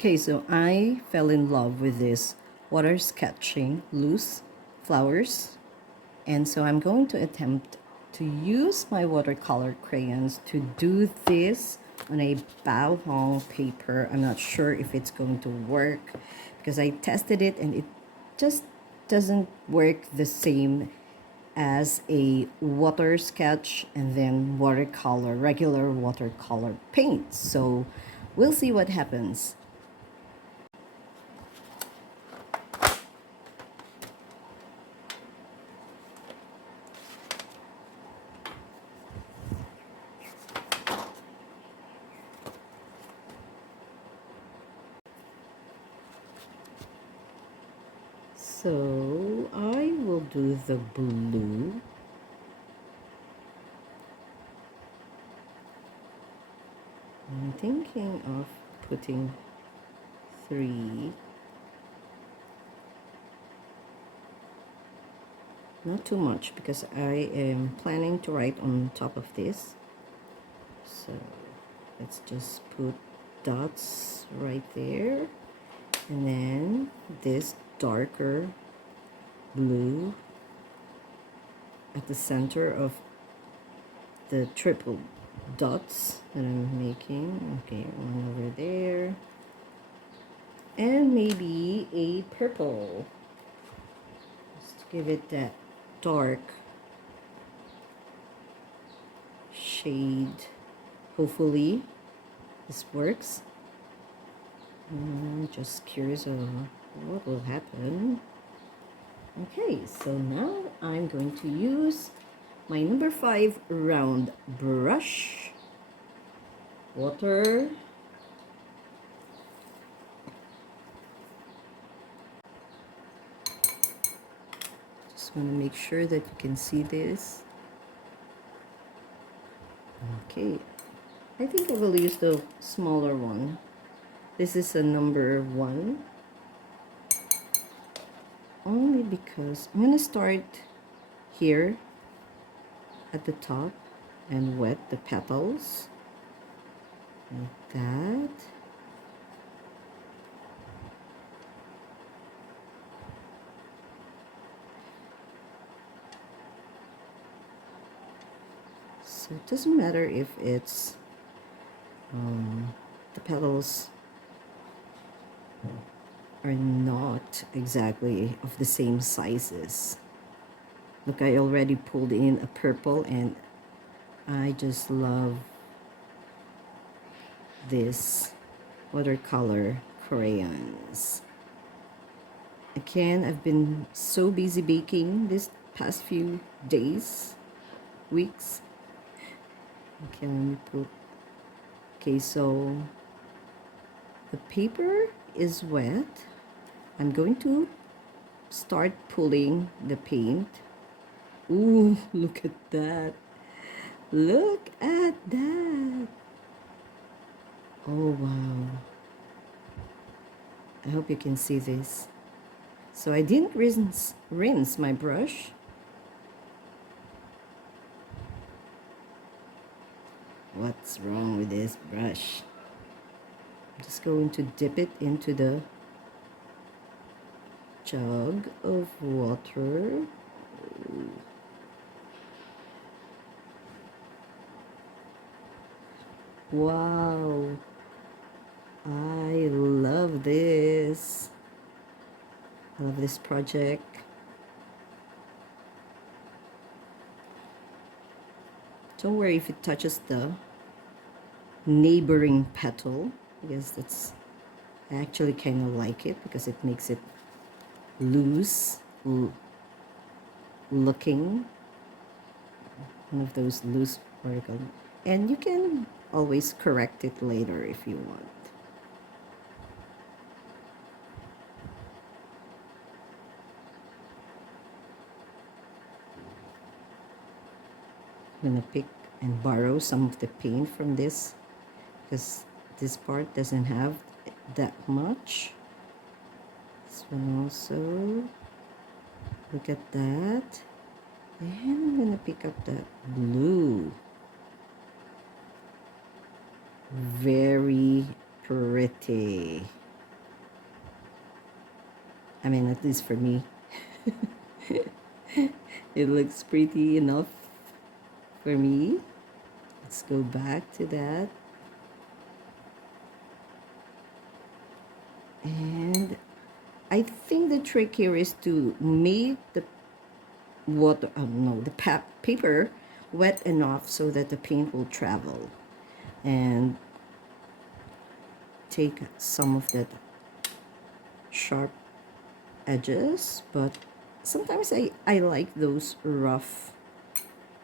Okay, so I fell in love with this water sketching loose flowers, and so I'm going to attempt to use my watercolor crayons to do this on a bao hong paper. I'm not sure if it's going to work because I tested it and it just doesn't work the same as a water sketch and then watercolor, regular watercolor paint. So we'll see what happens. So I will do the blue. I'm thinking of putting 3. Not too much because I am planning to write on top of this. So let's just put dots right there. And then this darker blue at the center of the triple dots that I'm making. Okay, one over there. And maybe a purple. Just to give it that dark shade. Hopefully this works. Just curious of what will happen. Okay, so now I'm going to use my number 5 round brush, water, just want to make sure that you can see this. Okay, I think I will use the smaller one. This is a number 1, only because I'm going to start here at the top and wet the petals like that. So it doesn't matter if it's the petals are not exactly of the same sizes. Look, I already pulled in a purple and I just love this watercolor crayons. Again, I've been so busy baking this past few days, weeks. Okay, let me put, okay, so the paper is wet. I'm going to start pulling the paint. Ooh, look at that. Look at that. Oh, wow. I hope you can see this. So I didn't rinse my brush. What's wrong with this brush? I'm just going to dip it into the jug of water. Wow, I love this. I love this project. Don't worry if it touches the neighboring petal, because that's, I actually kind of like it because it makes it loose looking, one of those loose particle, and you can always correct it later if you want. I'm gonna pick and borrow some of the paint from this because this part doesn't have that much. This one also, look at that. And I'm gonna pick up that blue. Very pretty. I mean, at least for me. It looks pretty enough for me. Let's go back to that. And I think the trick here is to make the paper wet enough so that the paint will travel, and take some of that sharp edges, but sometimes I like those rough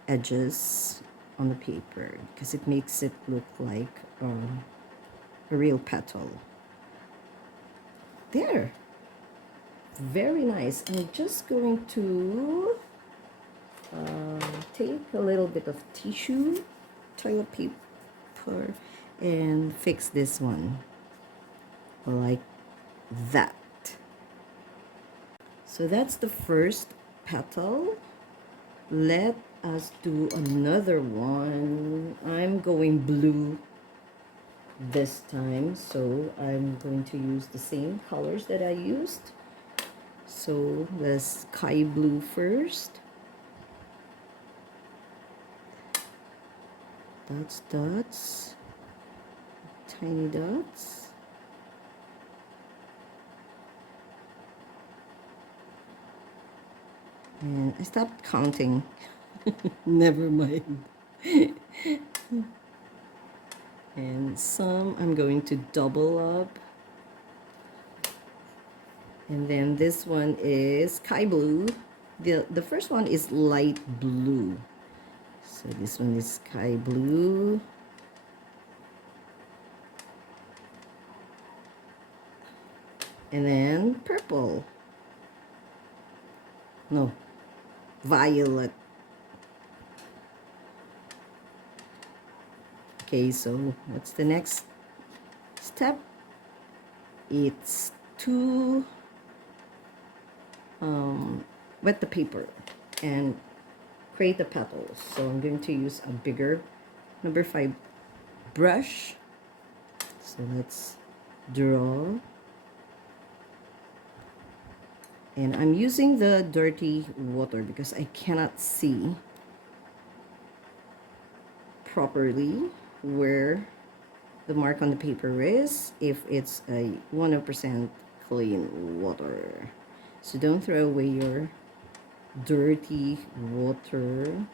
edges on the paper because it makes it look like a real petal. There, very nice. I'm just going to take a little bit of tissue, toilet paper, and fix this one like that. So that's the first petal. Let us do another one. I'm going blue this time, so I'm going to use the same colors that I used. So the sky blue first. Dots, dots, tiny dots. And I stopped counting. Never mind. And some I'm going to double up. And then this one is sky blue. The first one is light blue. So this one is sky blue. And then purple. No, violet. Okay, so what's the next step? It's to wet the paper and create the petals. So I'm going to use a bigger number 5 brush. So let's draw. And I'm using the dirty water because I cannot see properly where the mark on the paper is if it's a 100% clean water. So don't throw away your dirty water.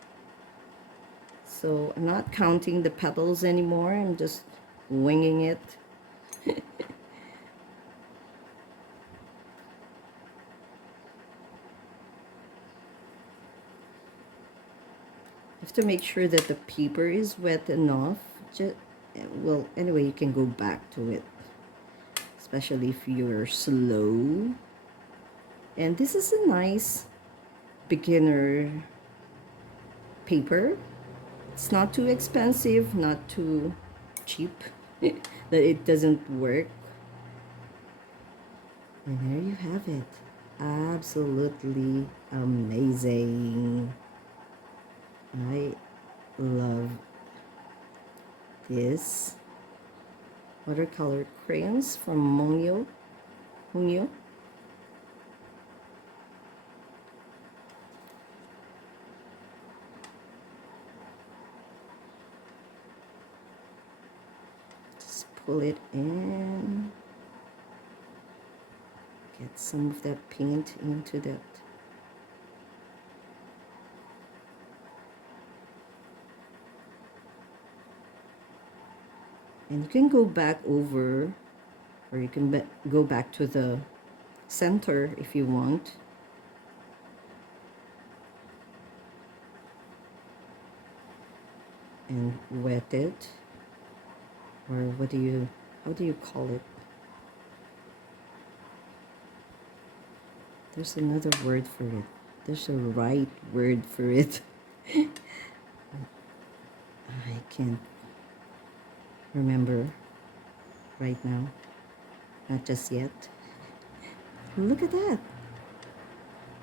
So I'm not counting the petals anymore. I'm just winging it. Have to make sure that the paper is wet enough. Well, anyway, you can go back to it, especially if you're slow. And this is a nice beginner paper. It's not too expensive, not too cheap that it doesn't work. And there you have it. Absolutely amazing. I love this watercolor crayons from Mungyo. Just pull it in. Get some of that paint into that. And you can go back over, or you can go back to the center if you want. And wet it. Or how do you call it? There's another word for it. There's a right word for it. I can't remember right now. Not just yet. Look at that.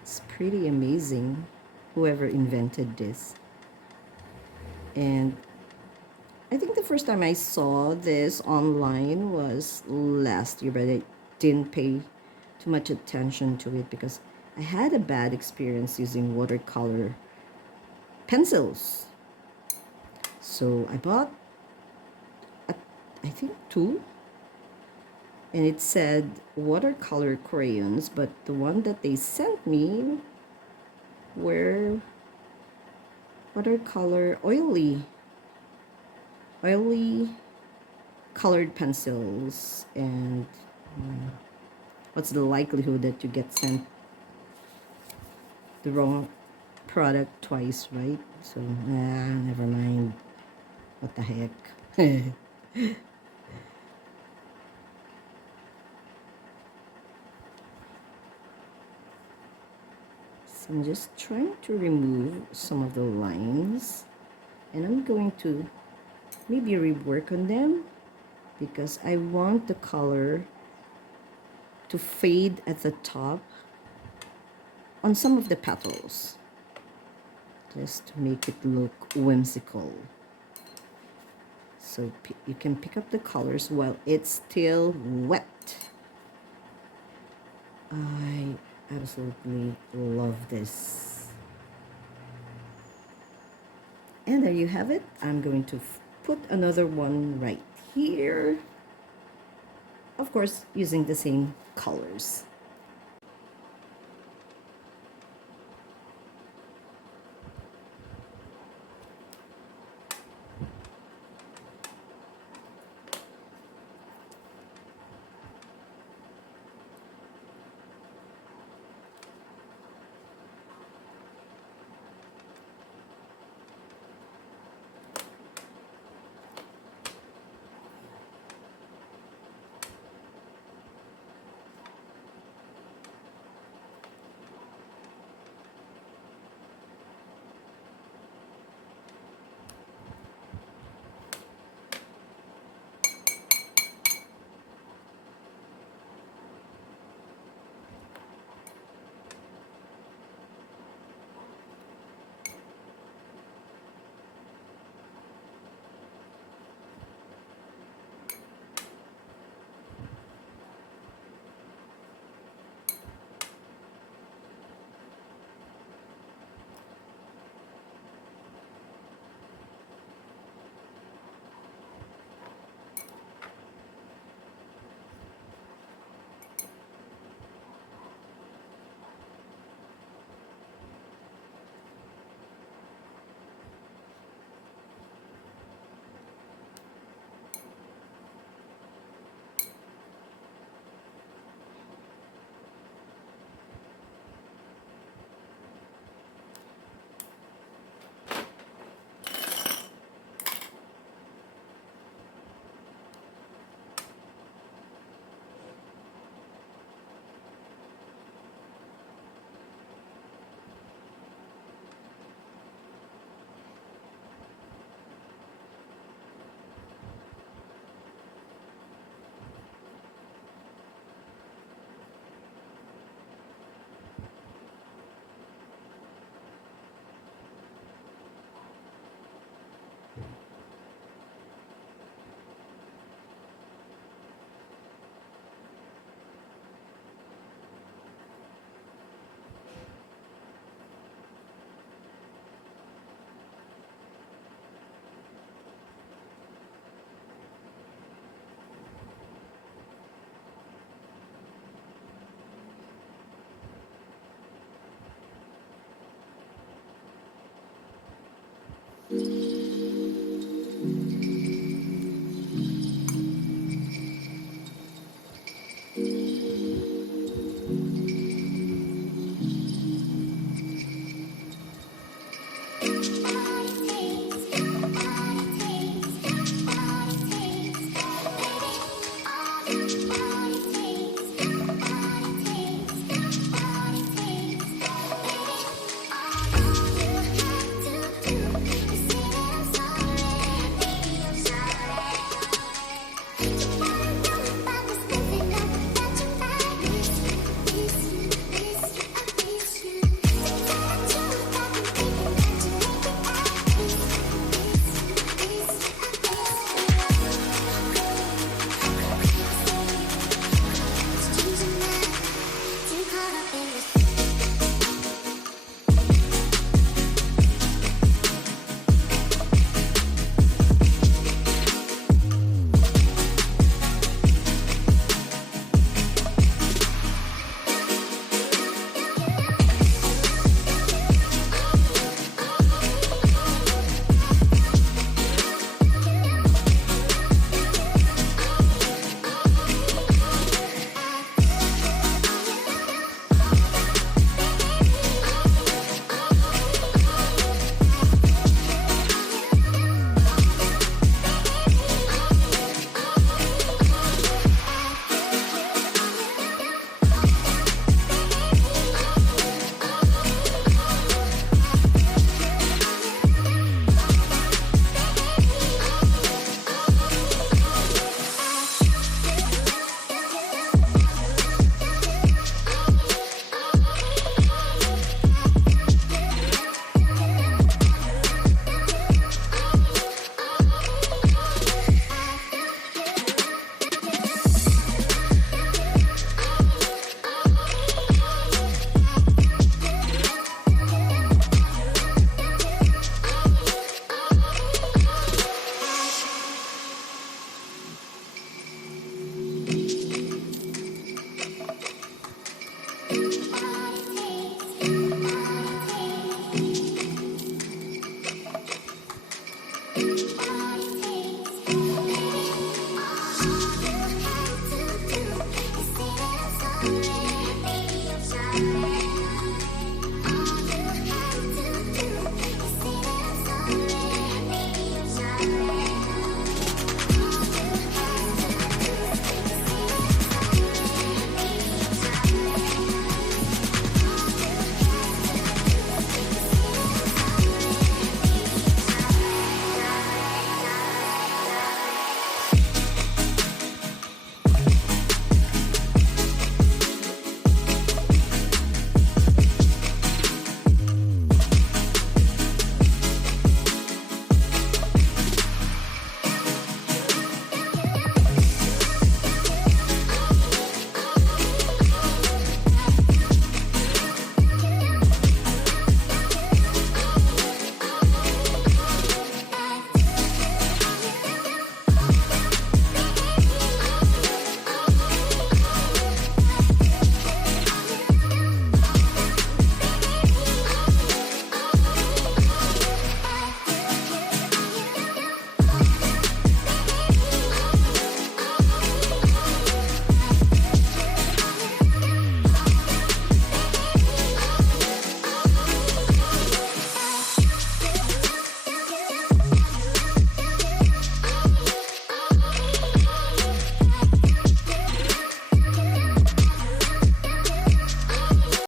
It's pretty amazing. Whoever invented this. And I think the first time I saw this online was last year, but I didn't pay too much attention to it because I had a bad experience using watercolor pencils. So I bought, I think, two, and it said watercolor crayons, but the one that they sent me were watercolor oily colored pencils. And what's the likelihood that you get sent the wrong product twice, right? So never mind. What the heck. So I'm just trying to remove some of the lines, and I'm going to maybe rework on them because I want the color to fade at the top on some of the petals, just to make it look whimsical. So you can pick up the colors while it's still wet. I absolutely love this. And there you have it. I'm going to put another one right here. Of course, using the same colors.